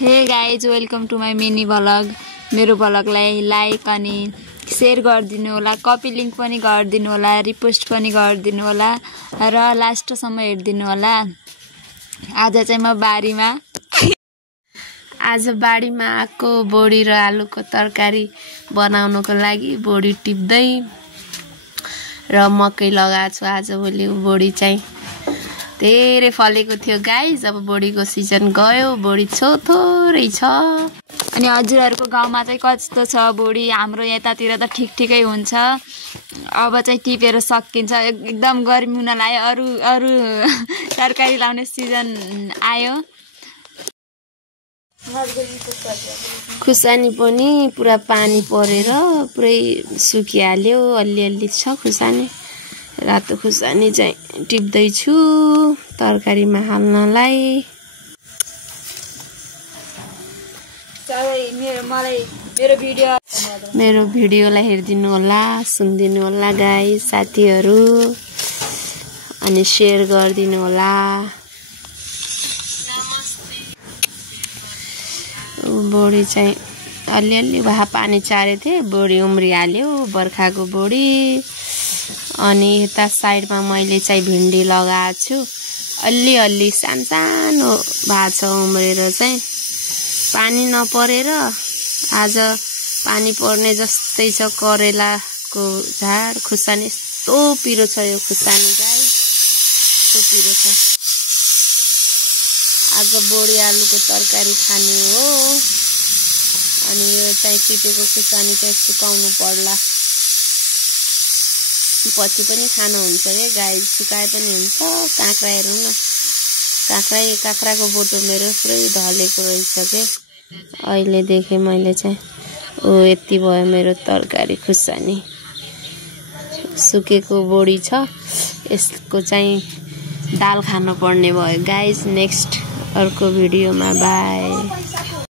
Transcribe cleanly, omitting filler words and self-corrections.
हे guys welcome to my mini vlog. मेरो भ्लगलाई लाइक अनि शेयर गरिदिनु होला, कपी लिंक पनि गरिदिनु होला, रिपोस्ट पनि गरिदिनु होला र लास्टसम्म हेरिदिनु होला। आज चाहिँ म बारीमा आएको बोडी र आलुको तरकारी बनाउनको लागि बोडी टिप्दै र मकै लगाएको छु। आजभोलि बोडी चाहिँ धेरै फलेको थियो गाइस। अब बोडीको सिजन गयो, बोडी थोरै छ। अनि हजुरहरुको गाउँमा चाहिँ कस्तो छ बोडी? हाम्रो यतातिर त ठिकै हुन्छ। अब चाहिँ टिपेर सकिन्छ। एकदम गर्मी हुन लाग्यो, अरु तरकारी लाउने सिजन आयो। खुर्सानी पनि पुरा पानी परेर पुरै सुकिहाल्यो। अलि छ खुर्सानी। रातो खुर्सानी चाहिँ टिप्दै छु तरकारीमा हाल्नलाई। मेरो भिडियोलाई हेरिदिनु होला, सुनिदिनु होला गाइस साथीहरु, अनि शेयर गरिदिनु होला। बोडी चाहिँ अलि भए पानी चारे थिए, बोडी उम्रिहाल्यो, बर्खाको बोडी। अनि यता साइडमा मैले चाहिँ भिन्डी लगाएको छु। अलि सानो भएको छ उम्रेर चाहिँ। पानी नपरेर आज पानी पर्ने जस्तै छ। करेलाको झाड, खुर्सानी यस्तो पिरो छ यो खुर्सानी गाइस, यस्तो पिरो छ। आज बोडी आलुको तरकारी खाने हो। अनि यो चाहिँ टिपेको खुर्सानी चाहिँ सुकाउनु पर्ला, पछि पनि खानुहुन्छ रे गाइस, सुकाए पनि हुन्छ। काँक्रा हेरौँ न, काँक्राको बोटो मेरो पुरै ढलेको रहेछ के अहिले देखेँ मैले चाहिँ। यति भयो मेरो तरकारी खुर्सानी। सुकेको बोडी छ, यसको चाहिँ दाल खानु पर्ने भयो गाइस। नेक्स्ट अर्को भिडियोमा बाई।